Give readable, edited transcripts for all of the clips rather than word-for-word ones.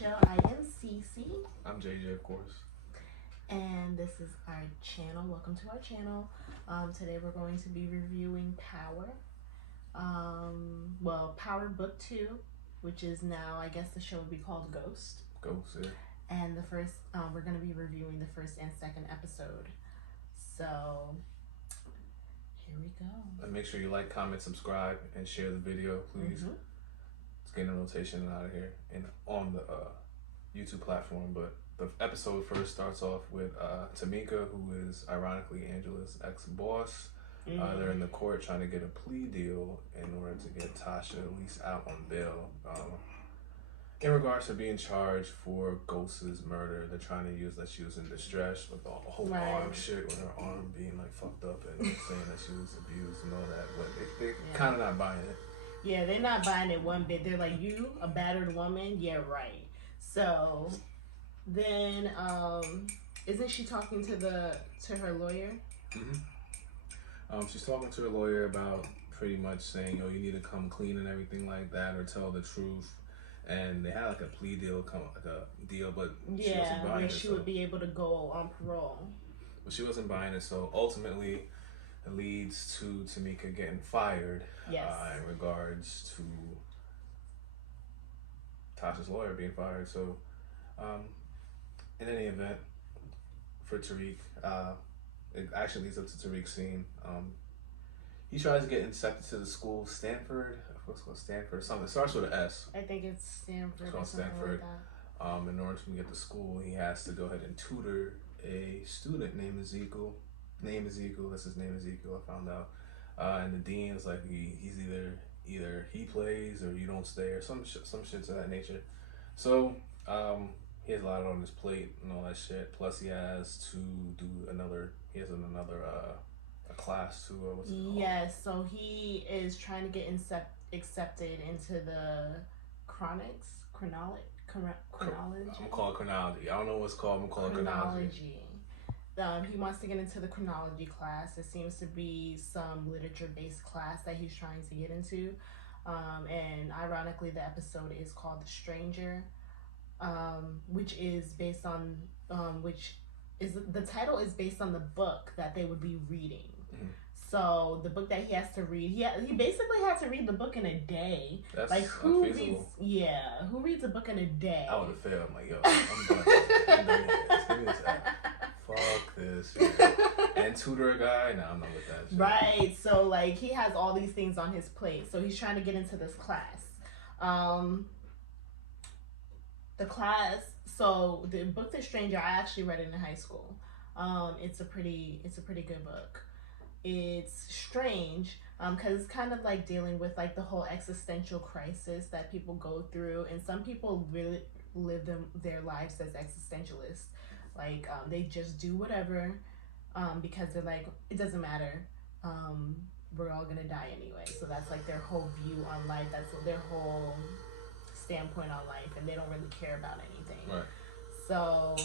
show. I am CeCe. I'm JayJay, of course. And this is our channel. Welcome to our channel. Today we're going to be reviewing Power. Power Book 2, which is now, I guess the show would be called Ghost. Ghost, yeah. And the first, we're going to be reviewing the first and second episode. So, here we go. And make sure you like, comment, subscribe, and share the video, please. It's getting a rotation out of here and on the YouTube platform. But the episode first starts off with Tamika, who is ironically Angela's ex-boss. They're in the court trying to get a plea deal in order to get Tasha at least out on bail. In regards to being charged for Ghost's murder, they're trying to use that she was in distress with the whole arm shit, with her arm being like fucked up and saying that she was abused and all that. But they're kind of not buying it. Yeah, they're not buying it one bit. They're like, you, a battered woman? Yeah, right. So then, isn't she talking to her lawyer? She's talking to her lawyer about pretty much saying, you need to come clean and everything like that, or tell the truth. And they had like a plea deal, but she wasn't buying it. She would be able to go on parole. But she wasn't buying it, so ultimately it leads to Tamika getting fired. Yes. In regards to Tasha's lawyer being fired. So, in any event, for Tariq, it actually leads up to Tariq's scene. He tries to get accepted to the school, Stanford. What's called Stanford? Something. It starts with an S. I think it's Stanford. It's called Stanford. Like that. In order to get to school, he has to go ahead and tutor a student named Ezekiel. That's his name, Ezekiel. I found out. And the dean is like, he's either he plays or you don't stay, or some shit to that nature. So he has a lot on his plate and all that shit. Plus he has to do another a class too, or what's it called? Yes, so he is trying to get accepted into the chronology. I'm gonna call it chronology. I don't know what's called. I'm gonna call it chronology. He wants to get into the chronology class. It seems to be some literature-based class that he's trying to get into. And ironically, the episode is called The Stranger, which is based on, the title is based on the book that they would be reading. So the book that he has to read, he basically had to read the book in a day. That's like who unfeasible. Who reads a book in a day? I would have failed. I'm like, yo, I'm done. Give me this app. Fuck this. And tutor a guy? Nah, I'm not with that shit. Right. So like he has all these things on his plate. So he's trying to get into this class. So the book The Stranger, I actually read it in high school. It's a pretty good book. It's strange because it's kind of like dealing with like the whole existential crisis that people go through, and some people really live their lives as existentialists. Like they just do whatever because they're like, it doesn't matter, we're all gonna die anyway. So that's like their whole view on life. That's their whole standpoint on life, and they don't really care about anything. Right. So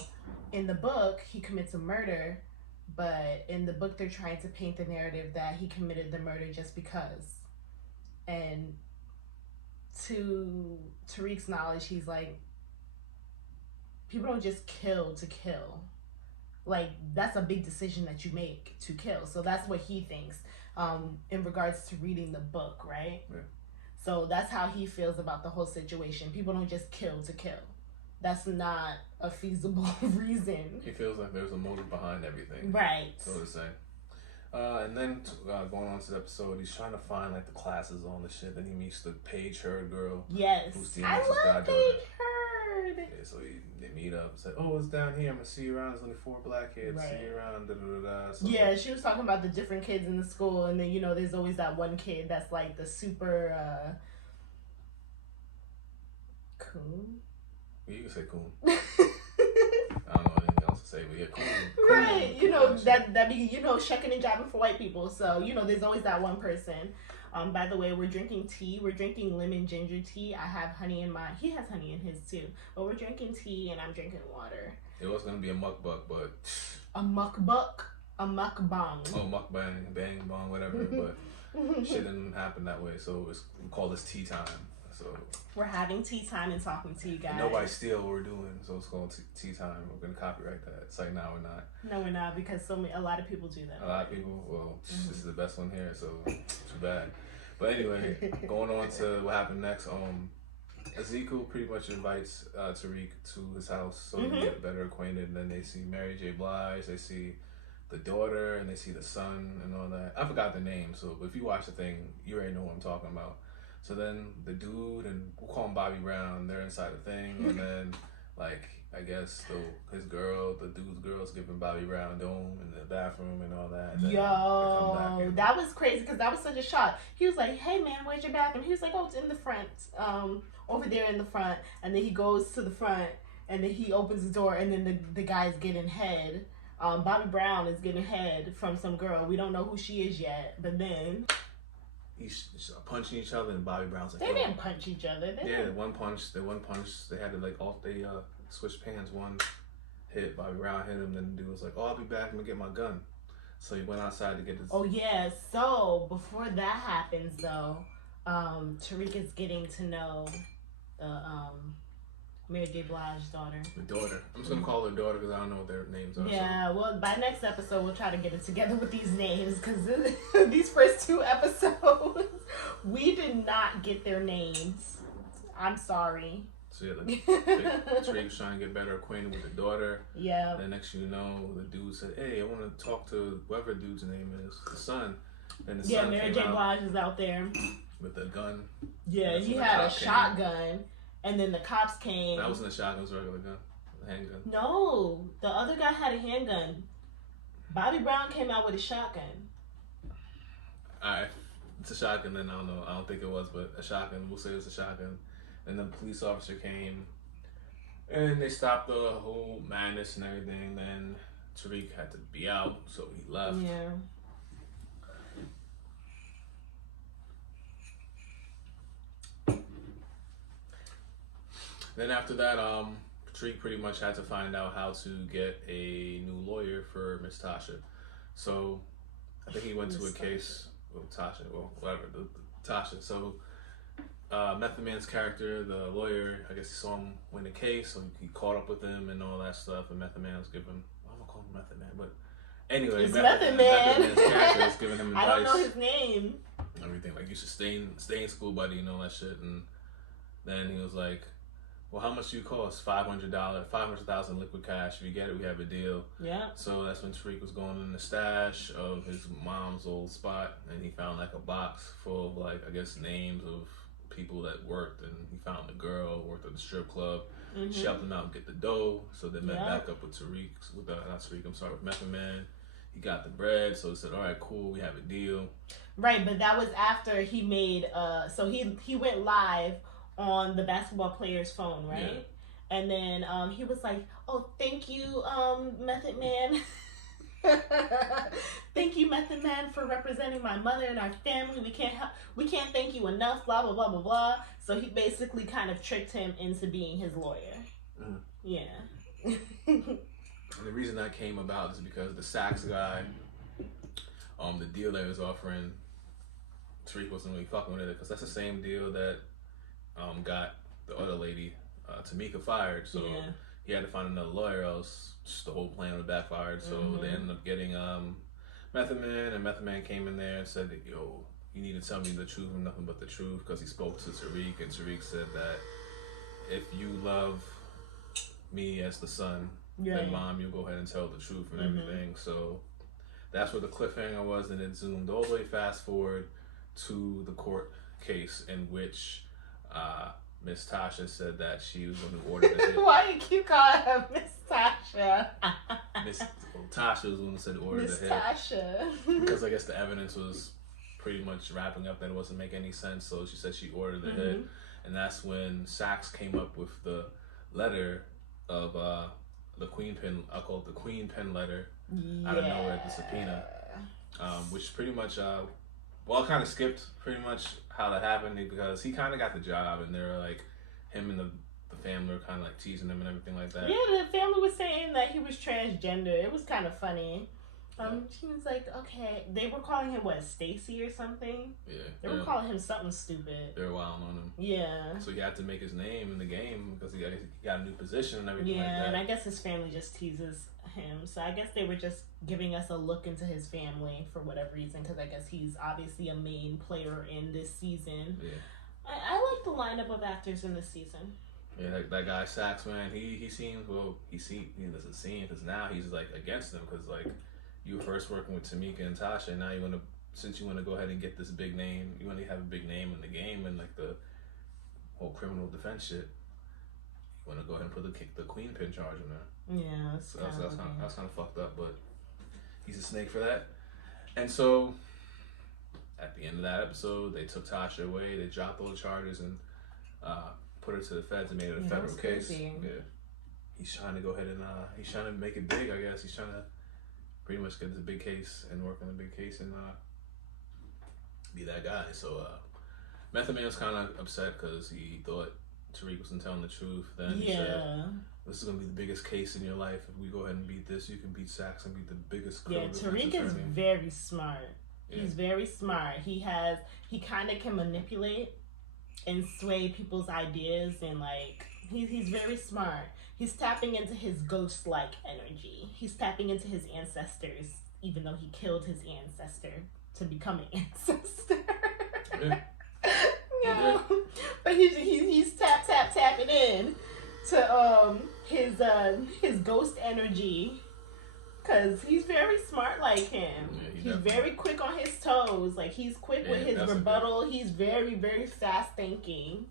in the book he commits a murder, but in the book they're trying to paint the narrative that he committed the murder just because. And to Tariq's knowledge, he's like, people don't just kill to kill. Like, that's a big decision that you make to kill. So that's what he thinks in regards to reading the book, right? Yeah. So that's how he feels about the whole situation. People don't just kill to kill. That's not a feasible reason. He feels like there's a motive behind everything. Right. So to say. And then going on to the episode, he's trying to find like the classes on the shit. Then he meets the Paige Heard girl. Yes. I love Paige Heard. Yeah, so they meet up and say, oh, it's down here. I'm going to see you around. There's only 4 black kids. Right. See you around. So, yeah, she was talking about the different kids in the school. And then, there's always that one kid that's like the super coon. You can say coon. I don't know anything else to say, but yeah, coon. Right, that be shucking and jiving for white people. So there's always that one person. By the way, we're drinking tea. We're drinking lemon ginger tea. I have honey in mine. He has honey in his too. But we're drinking tea and I'm drinking water. It was gonna be a mukbang, but a mukbang. Oh, mukbang, bang, bong, whatever. But shit didn't happen that way. So we call this tea time. So we're having tea time and talking to you guys. And nobody steal what we're doing, so it's called tea time. We're gonna copyright that. It's like, no, we're not. No, we're not, because a lot of people do that. A lot of people. Well, this is the best one here, so too bad. But anyway, going on to what happened next. Ezekiel pretty much invites Tariq to his house so they get better acquainted, and then they see Mary J. Blige, they see the daughter, and they see the son and all that. I forgot the name, so if you watch the thing, you already know what I'm talking about. So then the dude, and we'll call him Bobby Brown, they're inside the thing, and then like I guess the dude's girl's giving Bobby Brown dome in the bathroom and all that. Yo, that was crazy because that was such a shock. He was like, "Hey man, where's your bathroom?" He was like, "Oh, it's in the front, over there in the front." And then he goes to the front, and then he opens the door, and then the guy's getting head. Bobby Brown is getting head from some girl. We don't know who she is yet, but then he's punching each other, and Bobby Brown's like, they didn't punch each other. One punch. They had to like switch pans. One hit, Bobby Brown hit him. Then the dude was like, "Oh, I'll be back. I'm gonna get my gun." So he went outside to get his. Oh yeah. So before that happens, though, Tariq is getting to know the Mary J. Blige's daughter. The daughter. I'm just gonna call her daughter because I don't know what their names are. Yeah. So. Well, by next episode, we'll try to get it together with these names because these first 2 episodes, we did not get their names. I'm sorry. So yeah, Tariq's trying to get better acquainted with the daughter. Yeah. Then next you know, the dude said, "Hey, I want to talk to whoever dude's name is, the son." And the son Mary J. Blige is out there with a gun. Yeah, he had a shotgun, and then the cops came. That wasn't a shotgun; it was a regular gun, a handgun. No, the other guy had a handgun. Bobby Brown came out with a shotgun. Alright, it's a shotgun. Then I don't know. I don't think it was, but a shotgun. We'll say it was a shotgun. And then the police officer came, and they stopped the whole madness and everything. Then Tariq had to be out, so he left. Yeah. Then after that, Tariq pretty much had to find out how to get a new lawyer for Miss Tasha. So I think he went to a case with Tasha, well, whatever, Tasha. So Method Man's character, the lawyer, I guess he saw him win the case, so he caught up with him and all that stuff. And Method Man was giving, I'm gonna call him Method Man, but anyway, Method Man's character was giving him advice. I don't know his name. Everything like, you should stay in school, buddy, and all that shit. And then he was like, "Well, how much do you cost? $500,000 liquid cash. If you get it, we have a deal." Yeah. So that's when Tariq was going in the stash of his mom's old spot, and he found like a box full of like, I guess, names of people that worked, and he found a girl who worked at the strip club. She helped him out and get the dough. So they met back up with Tariq, with Method Man. He got the bread, so he said, "All right, cool, we have a deal." Right, but that was after he made. So he went live on the basketball player's phone, right? Yeah. And then he was like, "Oh, thank you, Method Man." "Thank you, Method Man, for representing my mother and our family. We can't thank you enough, blah blah blah blah blah." So he basically kind of tricked him into being his lawyer. Yeah. And the reason that came about is because the sax guy, the deal that he was offering, Tariq wasn't really fucking with it, because that's the same deal that got the other lady, Tamika, fired. So he had to find another lawyer, else just the whole plan would have backfired. So they ended up getting Method Man, and Method Man came in there and said that, "Yo, you need to tell me the truth and nothing but the truth," because he spoke to Tariq, and Tariq said that if you love me as the son, then Mom, you go ahead and tell the truth and everything. So that's where the cliffhanger was, and it zoomed all the way fast forward to the court case in which Miss Tasha said that she was going to order the hit. Why you keep calling her Miss Tasha? Tasha was the one who said order the hit. Miss Tasha. Because I guess the evidence was pretty much wrapping up that it wasn't making any sense, so she said she ordered the hit. And that's when Sax came up with the letter of the Queen Pen, I call it the Queen Pen letter, out of nowhere, the subpoena, which pretty much, well, I kind of skipped pretty much how that happened, because he kind of got the job, and they were like, him and the family were kind of like teasing him and everything like that. Yeah, the family was saying that he was transgender. It was kind of funny. She was like, okay. They were calling him what, Stacy or something? Yeah. They were calling him something stupid. They were wilding on him. Yeah. So he had to make his name in the game because he got a new position and everything like that. Yeah, and I guess his family just teases him. So I guess they were just giving us a look into his family for whatever reason, because I guess he's obviously a main player in this season. Yeah. I like the lineup of actors in this season. Yeah, that guy Sax, man, he seems, well, he doesn't seem, because now he's like against them, because like you were first working with Tamika and Tasha, and now you want to, since you want to go ahead and get this big name, you want to have a big name in the game and like the whole criminal defense shit, you want to go ahead and put the queen pin charge in there. Yeah, so that's kind of fucked up, but he's a snake for that. And so at the end of that episode, they took Tasha away, they dropped all the charges and put her to the feds and made it a federal case. Yeah, he's trying to go ahead and he's trying to make it big. I guess he's trying to pretty much get this big case and work on a big case and be that guy. So Method Man was kind of upset because he thought Tariq wasn't telling the truth. Then he said, "This is gonna be the biggest case in your life. If we go ahead and beat this, you can beat Sax and beat the biggest." Yeah, Tariq is very smart. Yeah. He's very smart. He kind of can manipulate and sway people's ideas, and like he's very smart. He's tapping into his ghost-like energy. He's tapping into his ancestors, even though he killed his ancestor to become an ancestor. Yeah. Yeah. But he's tapping in to his ghost energy, because he's very smart like him. Yeah, he's very quick on his toes. Like he's quick with his rebuttal. He's very, very fast thinking,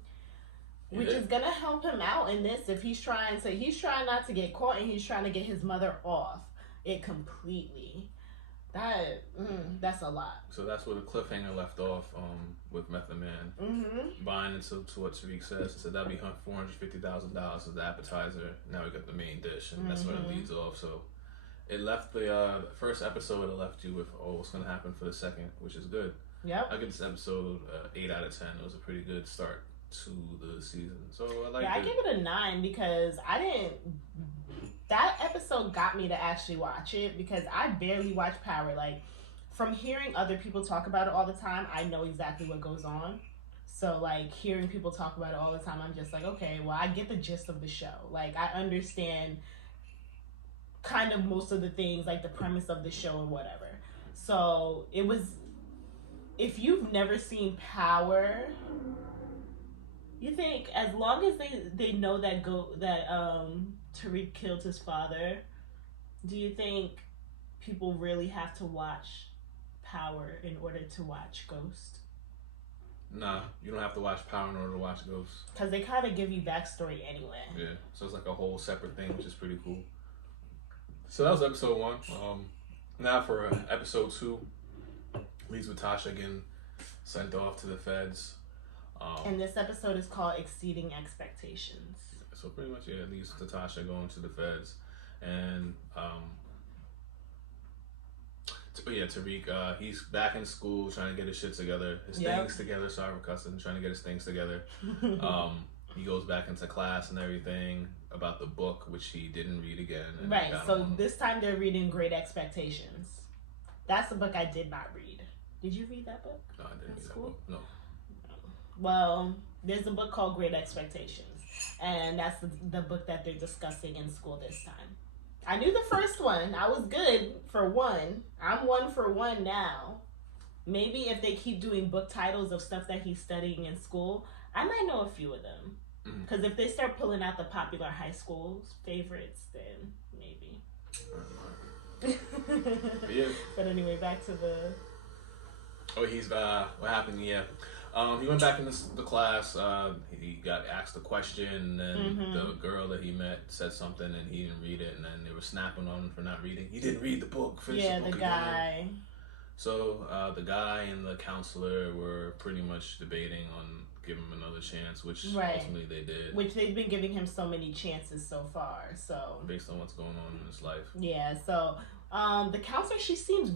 which is gonna help him out in this. If he's trying not to get caught, and he's trying to get his mother off it completely. That's a lot. So that's where the cliffhanger left off with Method Man buying into what Tariq says. He said that'd be $450,000 as the appetizer. Now we got the main dish, and that's where it leads off. So it left the first episode. It left you with what's gonna happen for the second, which is good. Yep. I give this episode 8 out of 10. It was a pretty good start to the season. So I like. Yeah, I give it a 9 because that episode got me to actually watch it, because I barely watch Power. Like, from hearing other people talk about it all the time, I know exactly what goes on. So, like, hearing people talk about it all the time, I'm just like, okay, well, I get the gist of the show. Like, I understand kind of most of the things, like the premise of the show or whatever. So, it was, if you've never seen Power, you think as long as they know that Tariq killed his father, do you think people really have to watch Power in order to watch Ghost? Nah, you don't have to watch Power in order to watch Ghost. Because they kind of give you backstory anyway. Yeah, so it's like a whole separate thing, which is pretty cool. So that was episode 1. Now for episode 2, leads with Tasha getting sent off to the feds. And this episode is called Exceeding Expectations. So pretty much, it leads to Tasha going to the feds. And, Tariq, he's back in school trying to get his shit together. His things together, sorry for cussing, trying to get his things together. He goes back into class and everything about the book, which he didn't read again. Right, so this time they're reading Great Expectations. That's a book I did not read. Did you read that book? No, I didn't read that book. No. Well, there's a book called Great Expectations, and that's the book that they're discussing in school this time. I knew the first one. I was good for 1. I'm 1 for 1 now. Maybe if they keep doing book titles of stuff that he's studying in school, I might know a few of them. Because if they start pulling out the popular high school favorites, then maybe. But anyway, back to the... Oh, he's, what happened, yeah. He went back in the class, he got asked a question, and then the girl that he met said something, and he didn't read it, and then they were snapping on him for not reading. He didn't read the book. Finish the book the guy. Again. So, the guy and the counselor were pretty much debating on giving him another chance, which ultimately they did. Which they've been giving him so many chances so far, so... Based on what's going on in his life. Yeah, so, the counselor, she seems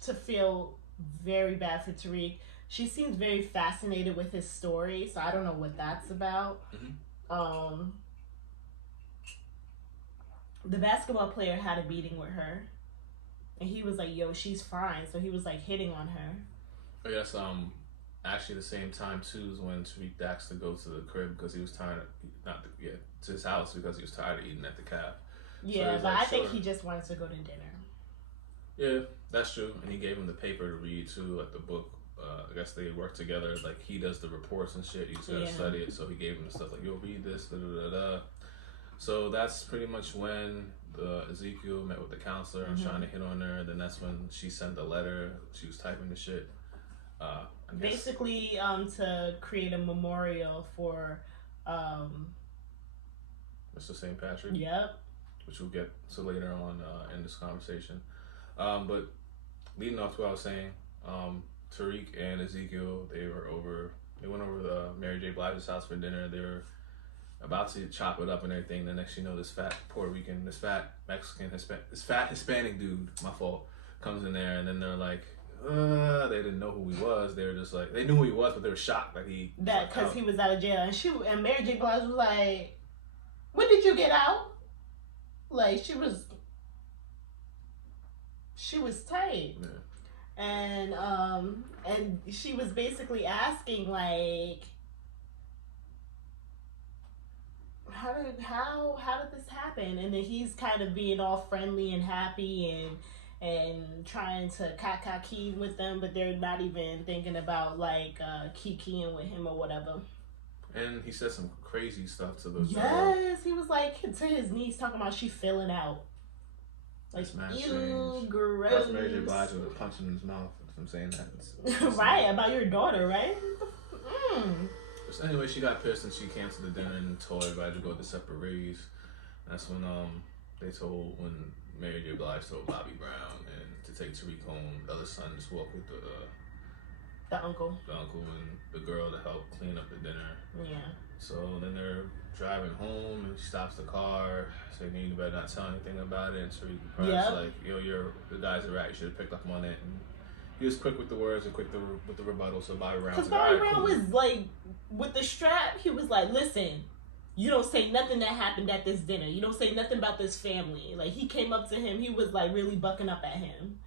to feel very bad for Tariq. She seems very fascinated with his story, so I don't know what that's about. The basketball player had a meeting with her, And he was like, yo, she's fine. So he was like hitting on her. I guess actually the same time too is when Tariq asked to go to the crib because he was tired of, to his house because he was tired of eating at the caf. Yeah, so but like, I think he just wanted to go to dinner. Yeah, that's true. And he gave him the paper to read too, like the book. I guess they work together. Like he does the reports and shit. He's gotta study it. So he gave him the stuff like, "Yo, read this." Da, da, da, da. So that's pretty much when Ezekiel met with the counselor and trying to hit on her. Then that's when she sent the letter. She was typing the shit. Basically, to create a memorial for Mr. St. Patrick. Yep. Which we'll get to later on in this conversation. But leading off to what I was saying, Tariq and Ezekiel, they went over to Mary J. Blige's house for dinner. They were about to chop it up and everything. The next you know, this fat Puerto Rican, this fat Mexican, this fat Hispanic dude, my fault, comes in there, and then they're like, they didn't know who he was. They were just like, they knew who he was, but they were shocked that because he was out of jail. And Mary J. Blige was like, when did you get out? Like, she was tight. Yeah. And she was basically asking like, how did this happen? And then he's kind of being all friendly and happy and trying to key with them, but they're not even thinking about like keying with him or whatever. And he said some crazy stuff to those. Yes, he was like to his niece talking about she filling out. Like, ew, gross. Plus Mary J. Blige with a punch in his mouth. I'm saying that. Right, about your daughter, right? So anyway, she got pissed and she canceled the dinner and told everybody to go to separate ways. That's when when Mary J. Blige told Bobby Brown and to take Tariq home. The other son just walked with the uncle. The uncle and the girl to help clean up the dinner. Yeah. So then they're driving home and she stops the car, saying, "You better not tell anything about it." And Tariq like, "Yo, the guy's a rat. You should have picked up on it." And he was quick with the words and quick with the rebuttal. So Bobby Brown. Because Bobby Brown was like, with the strap, he was like, "Listen, you don't say nothing that happened at this dinner. You don't say nothing about this family." Like, he came up to him. He was like really bucking up at him.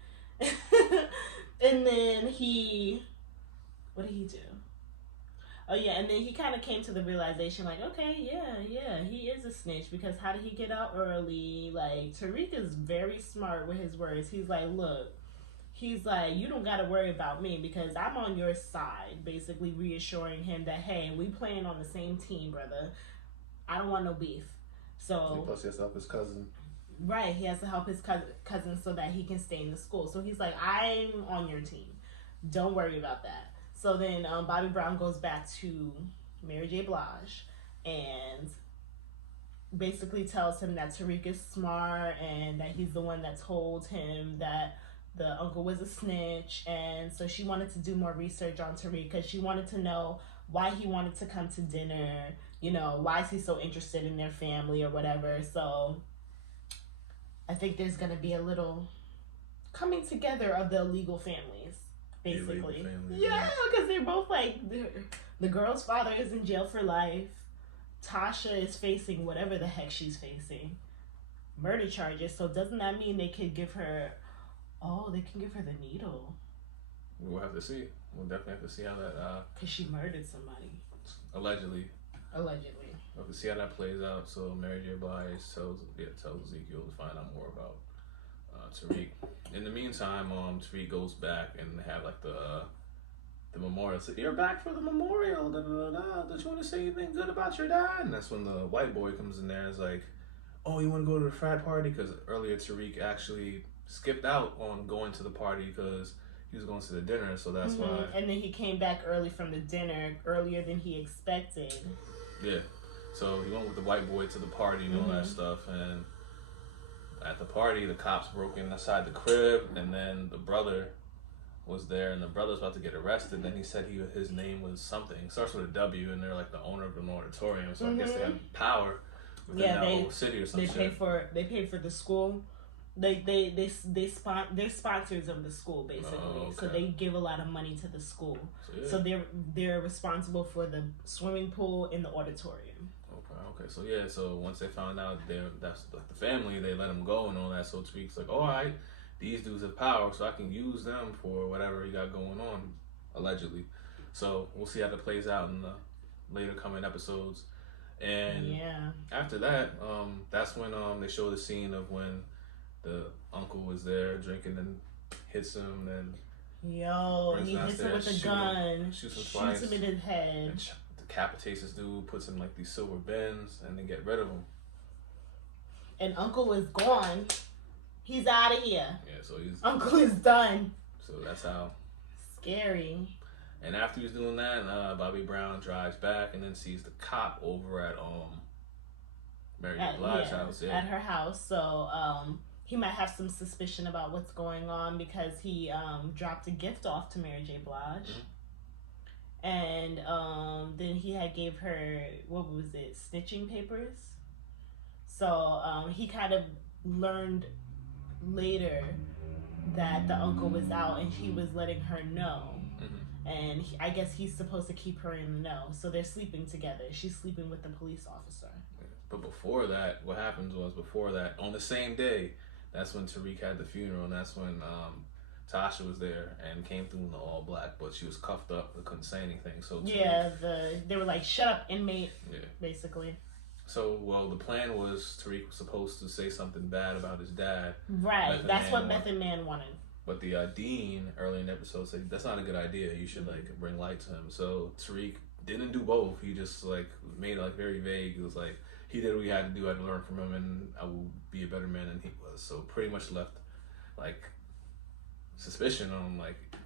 And then what did he do? Oh yeah, and then he kind of came to the realization like, okay, yeah, he is a snitch because how did he get out early? Like, Tariq is very smart with his words. He's like, look, you don't got to worry about me because I'm on your side, basically reassuring him that, hey, we playing on the same team, brother. I don't want no beef. So plus he has to help his cousin. Right, he has to help his cousin so that he can stay in the school. So he's like, I'm on your team. Don't worry about that. So then Bobby Brown goes back to Mary J. Blige and basically tells him that Tariq is smart and that he's the one that told him that the uncle was a snitch. And so she wanted to do more research on Tariq because she wanted to know why he wanted to come to dinner. You know, why is he so interested in their family or whatever. So I think there's going to be a little coming together of the illegal families. Basically, yeah, because they're both like, the girl's father is in jail for life. Tasha is facing whatever the heck she's facing, murder charges. So doesn't that mean they could give her? Oh, they can give her the needle. We'll have to see. We'll definitely have to see how that. Because she murdered somebody. Allegedly. We'll have to see how that plays out. So Mary J. Blige tells Ezekiel to find out more about Tariq. In the meantime, Tariq goes back and they have like the memorial. So, "You're back for the memorial. Da, da, da, da. Don't you want to say anything good about your dad?" And that's when the white boy comes in there and is like, "Oh, you want to go to the frat party?" Because earlier Tariq actually skipped out on going to the party because he was going to the dinner. So that's why. And then he came back early from the dinner, earlier than he expected. Yeah. So he went with the white boy to the party and all that stuff. And at the party, the cops broke in inside the crib, and then the brother was there, and the brother's about to get arrested. Then he said his name was something. It starts with a W, and they're like the owner of an auditorium. So I guess they have power within that whole city or something. They paid for the school. They're sponsors of the school basically. Oh, okay. So they give a lot of money to the school. So they're responsible for the swimming pool and the auditorium. Okay, so once they found out that's like the family, they let him go and all that. So Tariq's like, all right, these dudes have power, so I can use them for whatever he got going on, allegedly. So we'll see how that plays out in the later coming episodes. And after that, that's when they show the scene of when the uncle was there drinking and hits him, and he hits him with a gun, shoots him in his head, and decapitates this dude, puts him like these silver bins, and then get rid of him. And Uncle is gone. He's out of here. Yeah, so Uncle is done. So that's how scary. And after he's doing that, Bobby Brown drives back and then sees the cop over at Mary J. Blige's house. Yeah, at her house. So he might have some suspicion about what's going on because he dropped a gift off to Mary J. Blige. And then he had gave her, what was it, snitching papers. So he kind of learned later that the uncle was out and he was letting her know. And I guess he's supposed to keep her in the know. So they're sleeping together. She's sleeping with the police officer. But before that, what happened was on the same day, that's when Tariq had the funeral, and that's when Tasha was there and came through in the all black, but she was cuffed up and couldn't say anything. So Tariq, they were like, "Shut up, inmate." Yeah, basically. So the plan was Tariq was supposed to say something bad about his dad. Right, that's what Method Man wanted. But the dean early in the episode said that's not a good idea. You should bring light to him. So Tariq didn't do both. He just made it very vague. It was like he did what he had to do. I had to learn from him, and I will be a better man than he was. So pretty much left suspicion on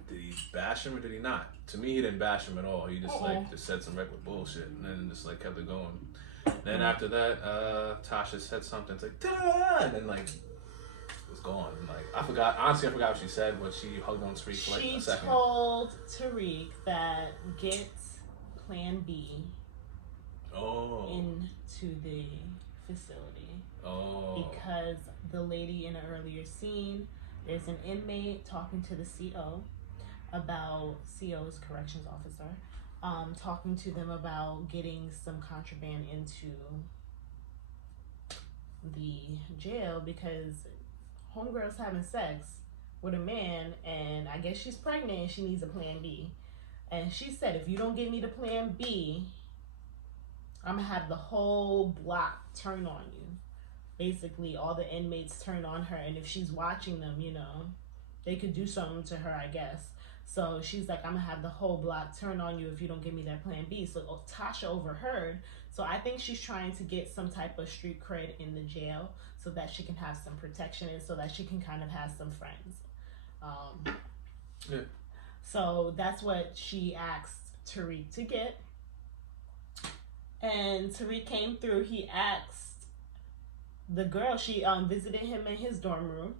did he bash him or did he not? To me, he didn't bash him at all. He just just said some reckless bullshit and then just kept it going. Then after that, Tasha said something. It's like da, and then was gone. I forgot what she said, but she hugged on Tariq for a second. She told Tariq that get Plan B into the facility. Because the lady in an earlier scene, there's an inmate talking to the CO about CO's corrections officer, talking to them about getting some contraband into the jail because homegirl's having sex with a man, and I guess she's pregnant and she needs a Plan B. And she said, if you don't give me the Plan B, I'm gonna have the whole block turn on you. Basically, all the inmates turn on her, and if she's watching them, they could do something to her, I guess. So she's like, I'm gonna have the whole block turn on you if you don't give me that Plan B. So Tasha overheard. So I think she's trying to get some type of street cred in the jail so that she can have some protection and so that she can kind of have some friends. So that's what she asked Tariq to get. And Tariq came through. He asked the girl, she visited him in his dorm room.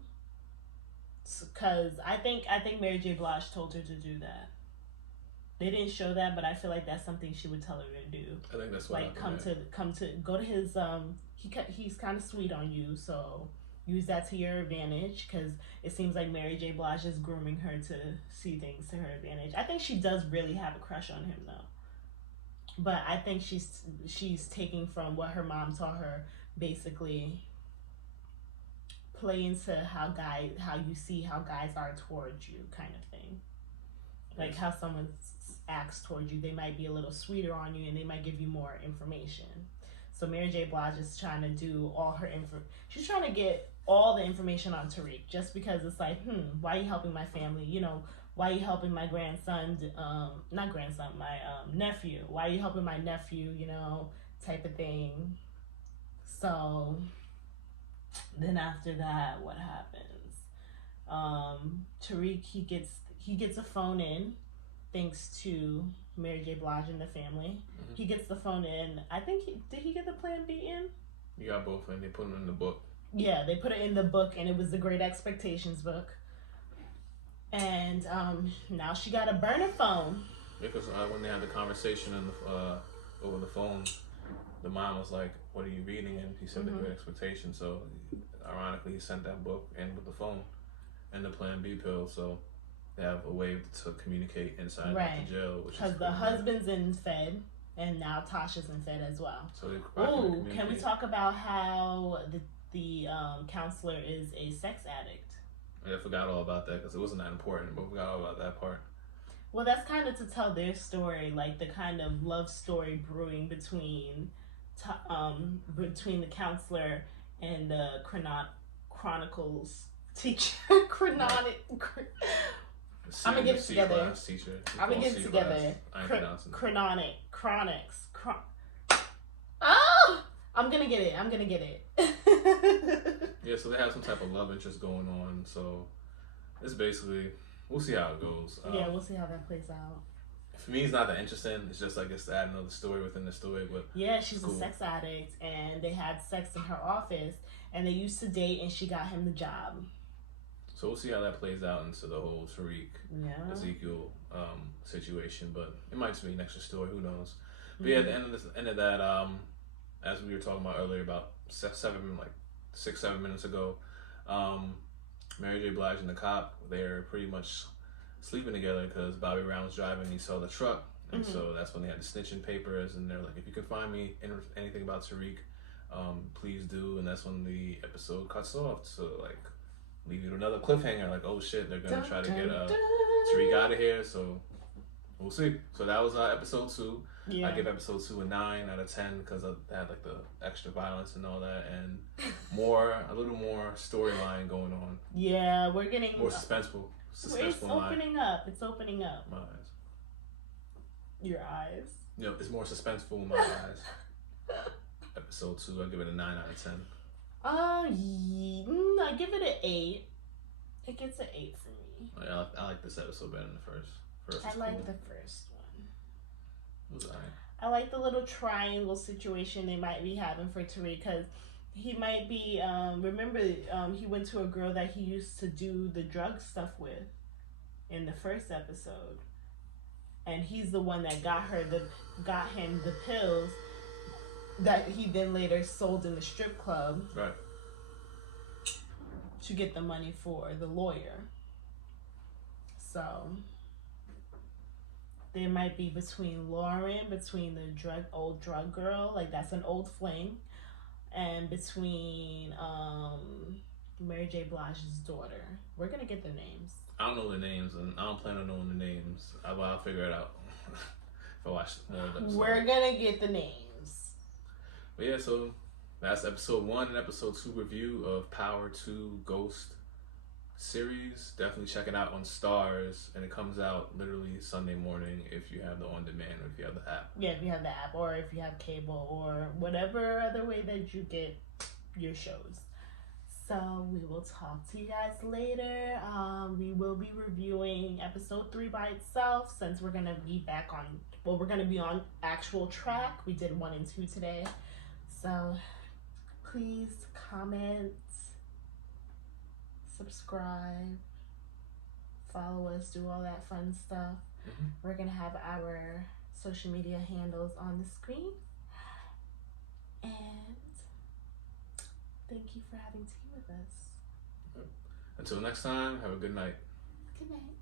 Because I think Mary J. Blige told her to do that. They didn't show that, but I feel like that's something she would tell her to do. I think that's what go to his he's kind of sweet on you, so use that to your advantage, because it seems like Mary J. Blige is grooming her to see things to her advantage. I think she does really have a crush on him though, but I think she's taking from what her mom taught her, basically play into how you see how guys are towards you, kind of thing. Like how someone acts towards you, they might be a little sweeter on you and they might give you more information. So Mary J. Blige is trying to do all her she's trying to get all the information on Tariq, just because it's like, why are you helping my family? Why are you helping my grandson? Not grandson, my nephew. Why are you helping my nephew? Type of thing. So then after that, what happens? Tariq, he gets a phone in, thanks to Mary J. Blige and the family. Mm-hmm. He gets the phone in. I think did he get the Plan B in? You got both, and they put it in the book. Yeah, they put it in the book, and it was the Great Expectations book. And now she got a burner phone. Because when they had the conversation over the phone, the mom was like, "What are you reading?" And he said, "The Great Expectations." So ironically, he sent that book in with the phone and the Plan B pill. So they have a way to communicate inside the jail, because the husband's in Fed, and now Tasha's in Fed as well. So can we talk about how the counselor is a sex addict? I forgot all about that because it wasn't that important, but we got all about that part. Well, that's kind of to tell their story, like the kind of love story brewing between the counselor and the Chronicles teacher. I'm gonna get it together. I'm gonna get it together. Chronics. Oh, I'm gonna get it. Yeah, so they have some type of love interest going on. So it's basically, we'll see how it goes. Yeah, we'll see how that plays out. For me, it's not that interesting. It's just like it's to add another story within the story. But yeah, she's a sex addict, and they had sex in her office, and they used to date, and she got him the job. So we'll see how that plays out into the whole Tariq Ezekiel situation. But it might just be an extra story. Who knows? But yeah, at the end of that, as we were talking about earlier, about 6-7 minutes ago, Mary J. Blige and the cop, they're pretty much sleeping together because Bobby Brown was driving. He saw the truck, and so that's when they had the snitching papers. And they're like, "If you can find me anything about Tariq, please do." And that's when the episode cuts off. So like, leave you to another cliffhanger. Like, oh shit, they're gonna try to get Tariq out of here. So we'll see. So that was episode 2. Yeah. I give episode 2 a 9 out of 10 because I had like the extra violence and all that, and a little more storyline going on. Yeah, we're getting more suspenseful. It's opening up. It's opening up. My eyes. Your eyes. Yeah, it's more suspenseful in my eyes. Episode 2, I give it a 9 out of 10. I give it an 8. It gets an 8 for me. I like this episode better than the first. I like the first one. It was alright. I like the little triangle situation they might be having for Tariq because he might be. Remember, he went to a girl that he used to do the drug stuff with in the first episode, and he's the one that got him the pills that he then later sold in the strip club, right, to get the money for the lawyer. So there might be between the old drug girl, like that's an old flame, and between Mary J. Blige's daughter. We're gonna get their names. I don't know the names, and I don't plan on knowing the names. I'll figure it out if I watch more of them. We're gonna get the names. But yeah, so that's episode 1 and episode 2 review of Power 2 Ghost series. Definitely check it out on Starz, and it comes out literally Sunday morning if you have the on-demand or if you have the app. Yeah, if you have the app or if you have cable or whatever other way that you get your shows. So we will talk to you guys later. We will be reviewing episode 3 by itself since we're gonna be we're gonna be on actual track. We did 1 and 2 today. So please comment, subscribe, follow us, do all that fun stuff. We're gonna have our social media handles on the screen. And thank you for having tea with us. Until next time, have a good night. Good night.